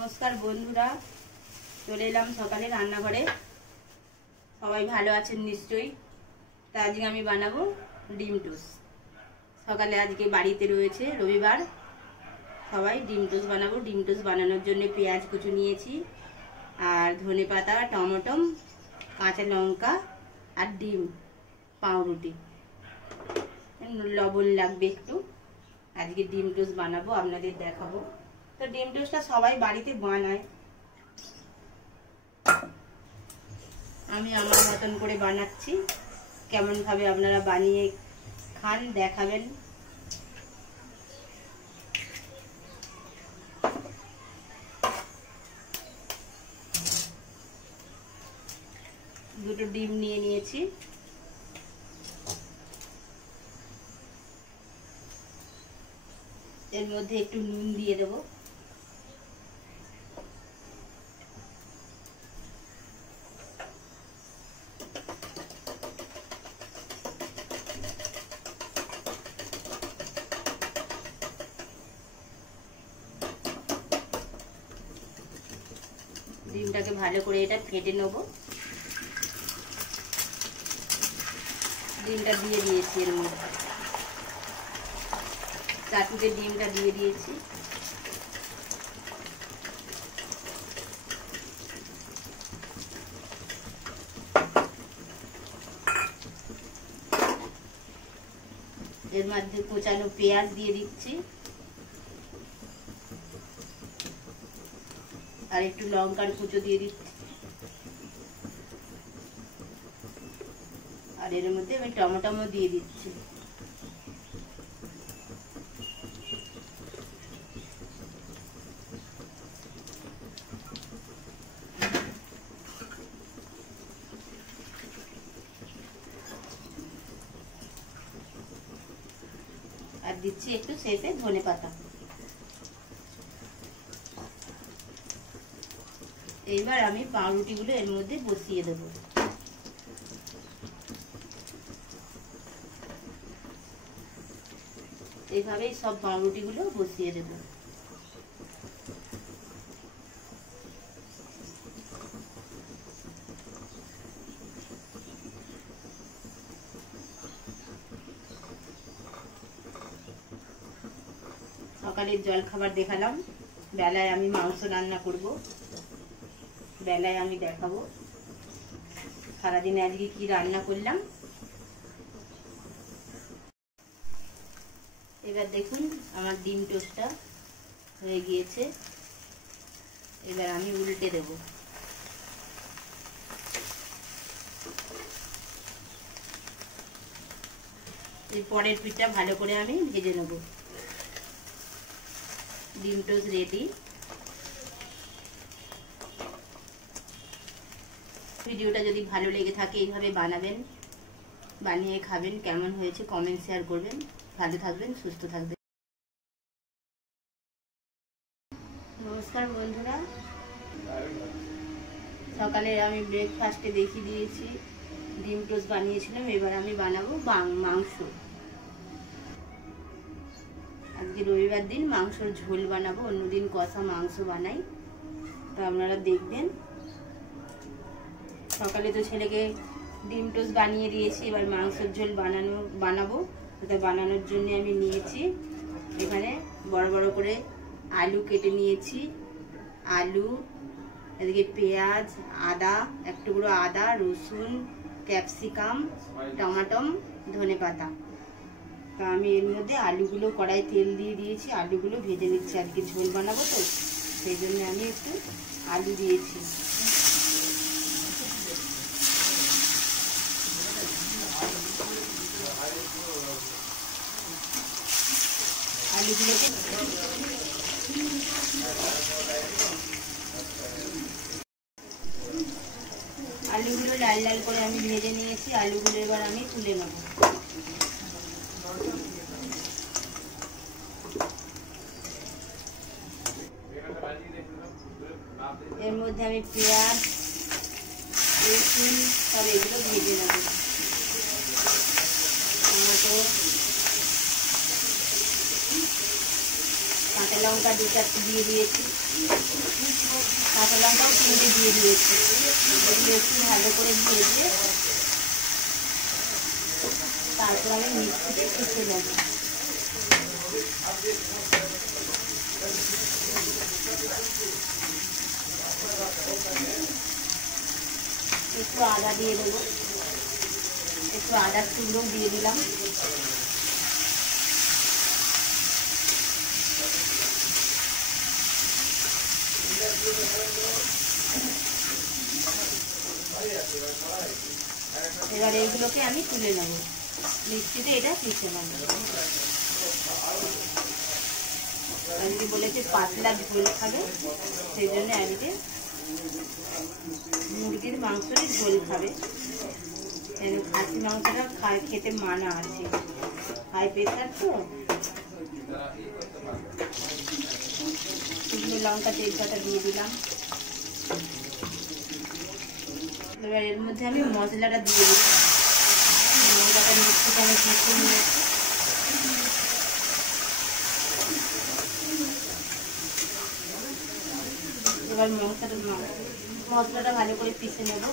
नमस्कार बंधुरा चले एलाम सकाले रान्नाघरे सबाई भालो आछेन निश्चयई। तो आजके आमी बानाबो डिम टोस्ट। सकाले आजके बाड़ीते रयेछे रविवार सबाई डिम टोस्ट बानाबो। डिम टोस्ट बानानोर जोन्नो पेंयाज कुचो नियेछि आर धनेपाता टमेटो काँचा लंका और डिम पाउरुटी लवण लागबे एकटू। आजके डिम टोस्ट बानाबो आपनादेर देखाबो। तो डिम टोस्टटा सबाई बाड़ीते बानाय आमी आमार मतन करे बानाচ্ছি। केमन भावे आपनारा बानिये खान देखाबेन। दुटो डिम निये निয়েছি। एर मধ্যে একটু নুন দিয়ে দেব। ডিমটাকে ভালো করে এটা ফেটে নেব। ডিমটা দিয়ে দিয়েছি এর মধ্যে চাটুতে ডিমটা দিয়ে দিয়েছি। এর মধ্যে কোচানো পেঁয়াজ দিয়ে দিচ্ছি আর একটু লঙ্কার কুচো দিয়ে দিচ্ছি আর এর মধ্যে আমি টমেটো দিয়ে দিচ্ছি। আর দিচ্ছি একটু শেষে ধনেপাতা। এইবার আমি পাউরুটিগুলো এর মধ্যে বসিয়ে দেব। এইভাবেই সব পাউরুটিগুলো বসিয়ে দেব। সকালের জল খাবার দেখালাম। বেলায় আমি মাংস রান্না করব। বেলায় আমি দেখাবো সারাদিনে আজকে কি রান্না করলাম। এবার দেখুন আমার ডিম টোস্টটা হয়ে গিয়েছে। এবার আমি উল্টে দেব। এই পরের পিঠটা ভালো করে আমি ভেজে নেব। ডিম টোস্ট রেডি। ভিডিওটা যদি ভালো লেগে থাকে এইভাবে বানাবেন, বানিয়ে খাবেন। কেমন হয়েছে কমেন্ট শেয়ার করবেন। ভালো থাকবেন, সুস্থ থাকবেন। নমস্কার বন্ধুরা, সকালে আমি ব্রেকফাস্টে দেখিয়ে দিয়েছি ডিম টোস্ট বানিয়েছিলাম। এবার আমি বানাবো মাংস। আজকে রবিবার দিন মাংসর ঝোল বানাবো। অন্যদিন কষা মাংস বানাই, তো আপনারা দেখবেন। সকালে তো ছেলেকে ডিম টোস্ট বানিয়ে দিয়েছি। এবার মাংসের ঝোল বানাবো। এটা বানানোর জন্য আমি নিয়েছি এখানে বড় বড় করে আলু কেটে নিয়েছি। আলু, এদিকে পেঁয়াজ, আদা, এক টুকরো আদা, রসুন, ক্যাপসিকাম, টমেটো, ধনেপাতা। তো আমি এর মধ্যে আলুগুলো কড়াই তেল দিয়ে দিয়েছি। আলুগুলো ভেজে নিচ্ছি। আজকে ঝোল বানাবো তো সেই জন্য আমি একটু আলু দিয়েছি। আলুগুলো লাল লাল করে আমি ভেজে নিয়েছি। আলুগুলো এবার আমি তুলে নেব। এর মধ্যে আমি পেঁয়াজ, রসুন সব এগুলো ভেজে নেব। টমেটো, কাঁচা লঙ্কা 2-4টে দিয়ে দিয়েছি, কাঁচা লঙ্কাও 3টে দিয়ে দিয়েছি। এগুলো একটু ভালো করে ভেজে তারপর আমি মিক্সিতে পিষে নেব। একটু আদা দিয়ে দেবো, একটু আদার টুকরো দিয়ে দিলাম। এবার এইগুলোকে আমি তুলে নেব, মিক্সিতে এটা পিষে নেব। আজকে বলেছে পাতলা ঝোল খাবে, সেই জন্য আজকে মুরগির মাংসের ঝোল খাবে। কেন খাসি মাংসটা খেতে মানা আছে, হাই প্রেশার তো। শুকনো লঙ্কা তেজপাতা দিয়ে দিলাম। এবার এর মধ্যে আমি মশলাটা দিয়ে দিলাম। মশলাটা মিক্সিতে আমি পিষে নিয়েছি। এবার মশলাটা ভালো করে পিষে নেব।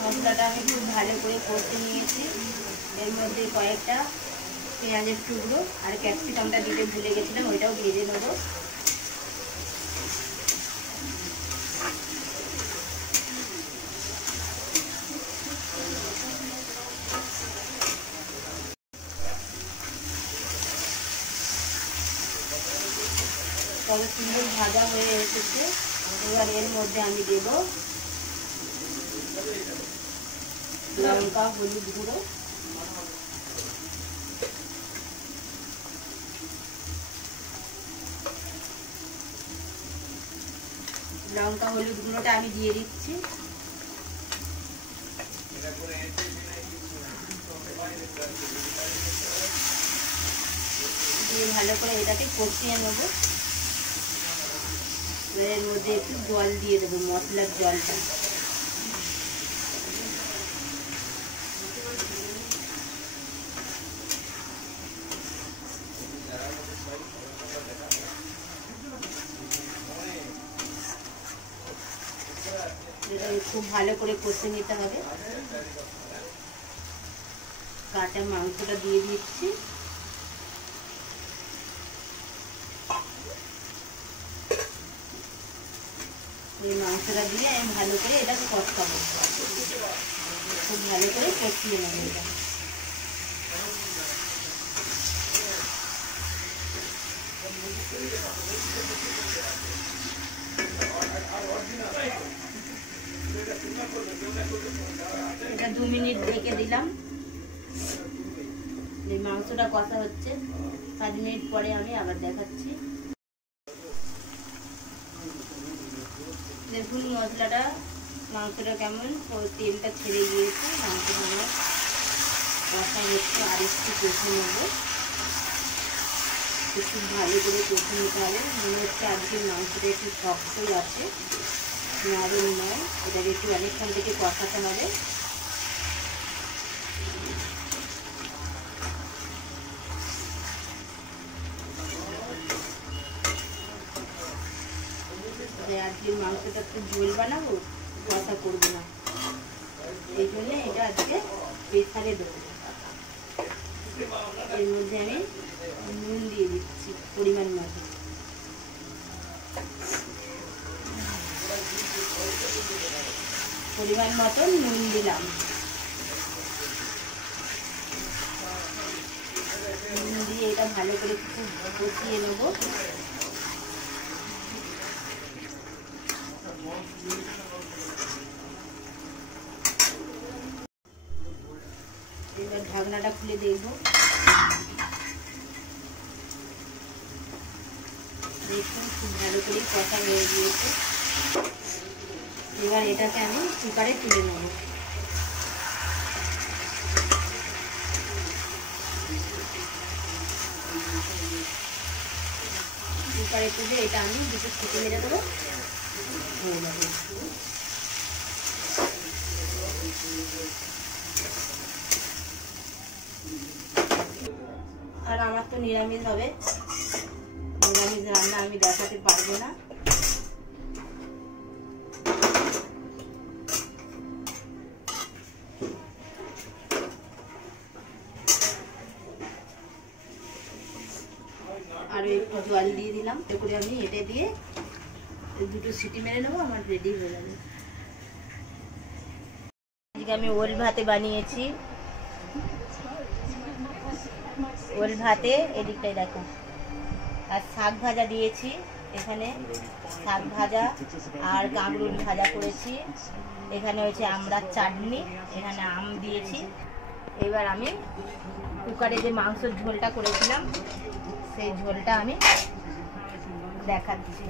মশলাটা আমি খুব ভালো করে কষে নিয়েছি। এর মধ্যে কয়েকটা পেঁয়াজের টুকরো আর ক্যাপসিকামটা দিতে ভুলে গেছিলাম, ওইটাও ভেজে নেব। তবে সুন্দর ভাজা হয়ে এসেছে। এবার এর মধ্যে আমি দেব লঙ্কা, হলুদ গুঁড়ো, লঙ্কা হলুদ গুঁড়োটা আমি দিয়ে দিচ্ছি। দিয়ে ভালো করে এটাকে কষিয়ে নেব। এর মধ্যে একটু জল দিয়ে দেবো, মশলার জলটা। খুব ভালো করে কষে নিতে হবে। কাটা মাংসটা দিয়ে দিচ্ছি। এই মাংসটা দিয়ে আমি ভালো করে এটাকে কষাবো, খুব ভালো করে কষিয়ে নেবো এটা। এটা 2 মিনিট ঢেকে দিলাম। এই মাংসটা কষা হচ্ছে, 5 মিনিট পরে আমি আবার দেখাচ্ছি। দেখুন মশলাটা, মাংসটা কেমন তেলটা ছেড়ে গিয়েছে। মাংসটা আমার কষা হচ্ছে, আর একটু কষে নেব। খুব ভালো করে কষে নিতে হবে। মনে হচ্ছে আজকে মাংসটা একটু শক্তই আছে, নরম নয়। এটাকে একটু অনেকক্ষণ থেকে কষাতে হবে। আজকে মাংসটা একটু ঝোল বানাবো, কষা করবো না, এই জন্য এটা আজকে প্রেসারে দেবো। এর মধ্যে আমি নুন দিয়ে দিচ্ছি পরিমাণ মতো। পরিমাণ মতো নুন দিলাম। নুন দিয়ে এটা ভালো করে খুব কষিয়ে নেব। এবার ঢাকনাটা খুলে দেখব। দেখুন খুব ভালো করে কষা হয়ে গিয়েছে। এবার এটাকে আমি কুকারে তুলে নেব। কুকারে তুলে এটা আমি 2টো সিটি মেরে দেবো, হয়ে যাবে। কারণ আমার তো নিরামিষ হবে, নিরামিষ রান্না আমি দেখাতে পারবো না। আর একটু জল দিয়ে দিলাম, এতে করে আমি এটা দিয়ে দুটো সিটি মেরে নেবো, আমার রেডি হয়ে যাবে। আজকে আমি ওল ভাতে বানিয়েছি, ওল ভাতে এদিকটাই দেখো, আর শাক ভাজা দিয়েছি এখানে, শাক ভাজা আর কাঁকরোল ভাজা করেছি, এখানে হয়েছে আমড়ার চাটনি, এখানে আম দিয়েছি। এবার আমি কুকারে যে মাংসের ঝোলটা করেছিলাম সেই ঝোলটা আমি দেখাচ্ছি।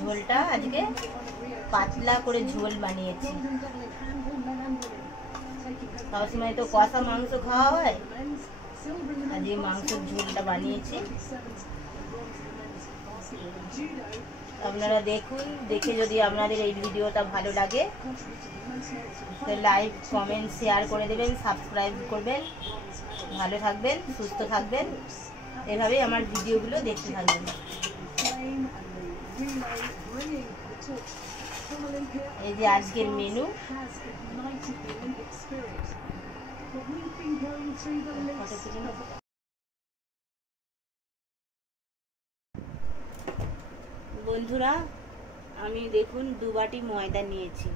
ঝোলটা আজকে পাতলা করে ঝোল বানিয়েছি, সবসময় তো কষা মাংস খাওয়া হয়, আজকে মাংসের ঝোলটা বানিয়েছি। আপনারা দেখুন, দেখে যদি আপনাদের এই ভিডিওটা ভালো লাগে তো লাইক কমেন্ট শেয়ার করে দেবেন, সাবস্ক্রাইব করবেন। ভালো থাকবেন, সুস্থ থাকবেন, এভাবেই আমার ভিডিওগুলো দেখতে থাকবেন। এই যে আজকের মেনু, বন্ধুরা আমি দেখুন 2 বাটি ময়দা নিয়েছি,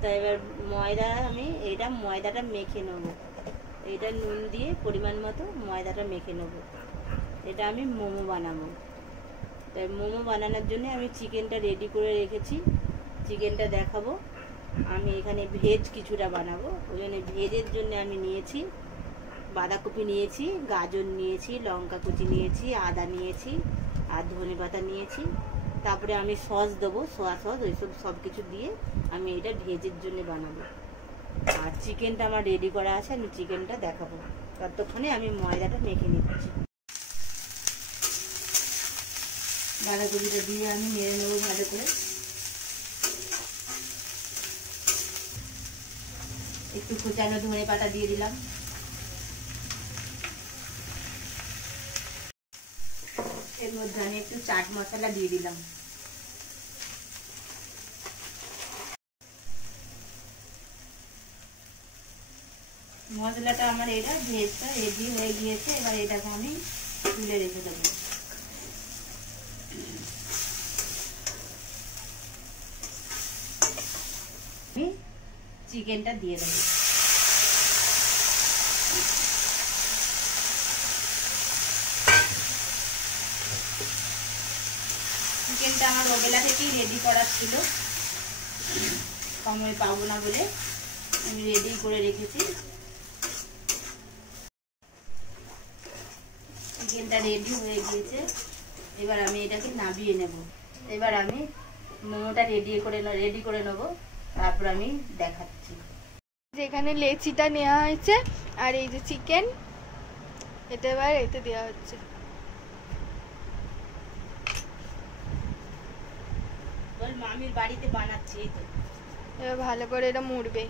তাই এবার ময়দাটা মেখে নেব, এটা নুন দিয়ে পরিমাণ মতো ময়দাটা মেখে নেব। এটা আমি মোমো বানাবো, তাই মোমো বানানোর জন্য আমি চিকেনটা রেডি করে রেখেছি, চিকেনটা দেখাবো। আমি এখানে ভেজ কিছুটা বানাবো, ওই জন্য ভেজের জন্য আমি নিয়েছি বাঁধাকপি নিয়েছি, গাজর নিয়েছি, লঙ্কা কুচি নিয়েছি, আদা নিয়েছি আর ধনেপাতা নিয়েছি। তারপরে আমি সস দেবো, সোয়া সস, ওইসব সব কিছু দিয়ে আমি এটা ভেজের জন্য বানাবো। আর চিকেনটা আমার রেডি করা আছে, আমি চিকেনটা দেখাবো। ততক্ষণে আমি ময়দাটা মেখে নিচ্ছি। বাঁধাকপিটা দিয়ে আমি নেড়ে নেবো ভালো করে, একটু কুচানো ধনেপাতা দিয়ে দিলাম। এর মধ্যে আমি একটু চাট মশলা দিয়ে দিলাম। মশলাটা আমার এটা ভেজটা রেডি হয়ে গিয়েছে, এবার এটাকে আমি তুলে রেখে দেবো। আমি চিকেনটা দিয়ে দেবো। চিকেনটা আমার ওবেলা থেকেই রেডি করা ছিল, সময় পাবো না বলে আমি রেডি করে রেখেছি। চিকেনটা রেডি হয়ে গিয়েছে, এবার আমি এটাকে নামিয়ে নেব। এবার আমি মোমোটা রেডি করে নেব, তারপর আমি দেখাচ্ছি। যেখানে লেচিটা নেওয়া হয়েছে আর এই যে চিকেন, এটা এবার এতে দেওয়া হচ্ছে। বল মামির বাড়িতে বানাচ্ছি, এই তো এবার ভালো করে এটা মুড়বে।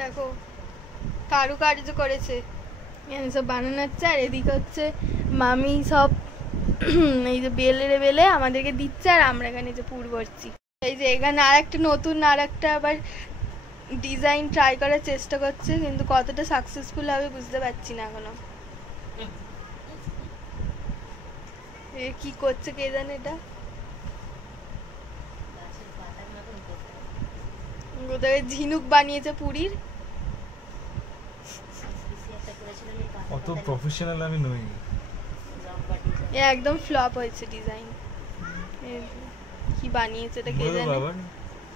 দেখো কারুকার্য করেছে, সব বানানো হচ্ছে, আর এদিকে হচ্ছে মামি সব এই যে বেলে আমাদেরকে দিচ্ছে, আর আমরা এখানে যে পুর ভরছি। এই যে এখানে আর একটা আবার ডিজাইন ট্রাই করার চেষ্টা করছে, কিন্তু কতটা সাকসেসফুল হবে বুঝতে পারছি না এখনো। কি করছে কে জানে, এটা কোথায় ঝিনুক বানিয়েছে পুরীর। অত প্রফেশনাল আমি নই, একদম ফ্লপ হয়েছে ডিজাইন। কি বানিয়েছে এটা কে জানে। বাবা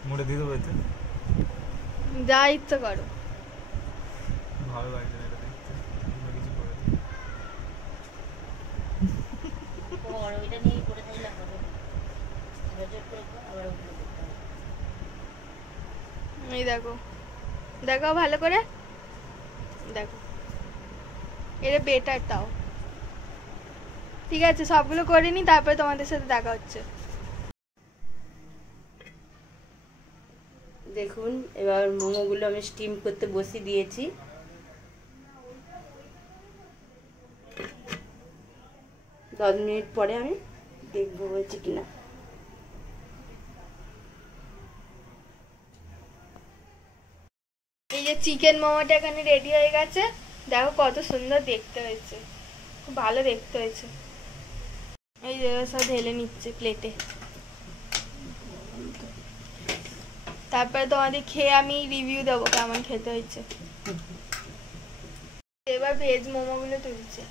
মোড়ে দিয়ে দেবো, এতে যা ইচ্ছা করো। ভালো লাগছে না এটা দেখতে, অন্য কিছু করে। বড়, এটা নিয়ে পড়ে থাকলে হবে না। ঝরঝর করে আবার ওগুলো করতে হবে। এই দেখো, দেখাও ভালো করে, দেখো এটা বেটার। তাও ঠিক আছে, সবগুলো করে নি, তারপরে তোমাদের সাথে দেখা হচ্ছে। দেখুন এবার মোমোগুলো আমি স্টিম করতে বসিয়ে দিয়েছি। দশ মিনিট পরে আমি দেখবো হয়েছে কিনা। এই যে চিকেন মোমোটা এখানে রেডি হয়ে গেছে, দেখো কত সুন্দর দেখতে হয়েছে, খুব ভালো দেখতে হয়েছে। এই যে সব ঢেলে নিচ্ছে প্লেটে, তারপরে তোমাদের খেয়ে আমি রিভিউ দেবো কেমন খেতে হয়েছে। এবার ভেজ মোমোগুলো তুলছে।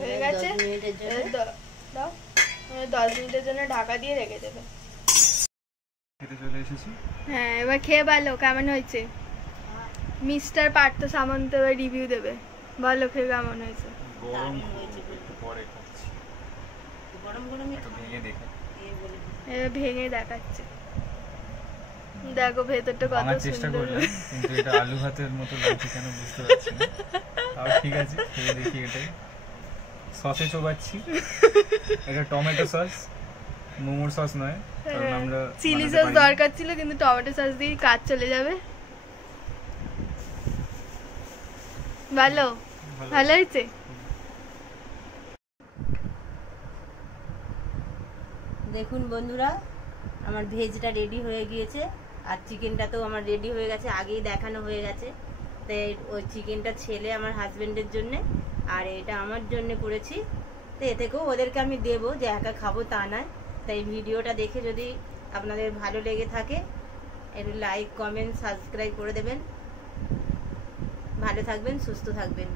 হয়ে গেছে, 10 মিনিটের জন্য দাও 10 মিনিটের জন্য ঢাকা দিয়ে রেখে দেবে। খেতে চলে এসেছি। হ্যাঁ, এবার খেয়ে বলো কেমন হয়েছে। মিস্টার পার্থ সামন্ত এবার রিভিউ দেবে, বলো খেয়ে কেমন হয়েছে। গরম দারুণ হয়েছে বলতে। পরে খাচ্ছি, গরম গরমই একটু ভেঙে দেখে। বলে এবার ভেঙে দেখাচ্ছে, দেখো ভেতরটা কত ভাঙার চেষ্টা সুন্দর। করলাম, কিন্তু এটা আলু ভাতের মতো লাগছে কেন বুঝতে পারছি না। তাও ঠিক আছে, খেয়ে দেখি। এটাই সসে চোবাচ্ছি, এটা টমেটো সস, মোমোর সস নয়, কারণ আমরা চিলি বানাতে সস পারি না। দরকার ছিল, কিন্তু টমেটো সস দিয়ে কাজ চলে যাবে। ভালো, ভালো হয়েছে। দেখুন বন্ধুরা, আমার ভেজটা রেডি হয়ে গিয়েছে, আর চিকেনটা তো আমার রেডি হয়ে গেছে, আগেই দেখানো হয়ে গেছে। তাই ওই চিকেনটা ছেলে আমার হাজবেন্ডের জন্য, আর এটা আমার জন্য করেছি। তো এ থেকেও ওদেরকে আমি দেবো, যে একা খাবো তা নয়। তাই ভিডিওটা দেখে যদি আপনাদের ভালো লেগে থাকে, একটু লাইক কমেন্ট সাবস্ক্রাইব করে দেবেন। ভালো থাকবেন, সুস্থ থাকবেন।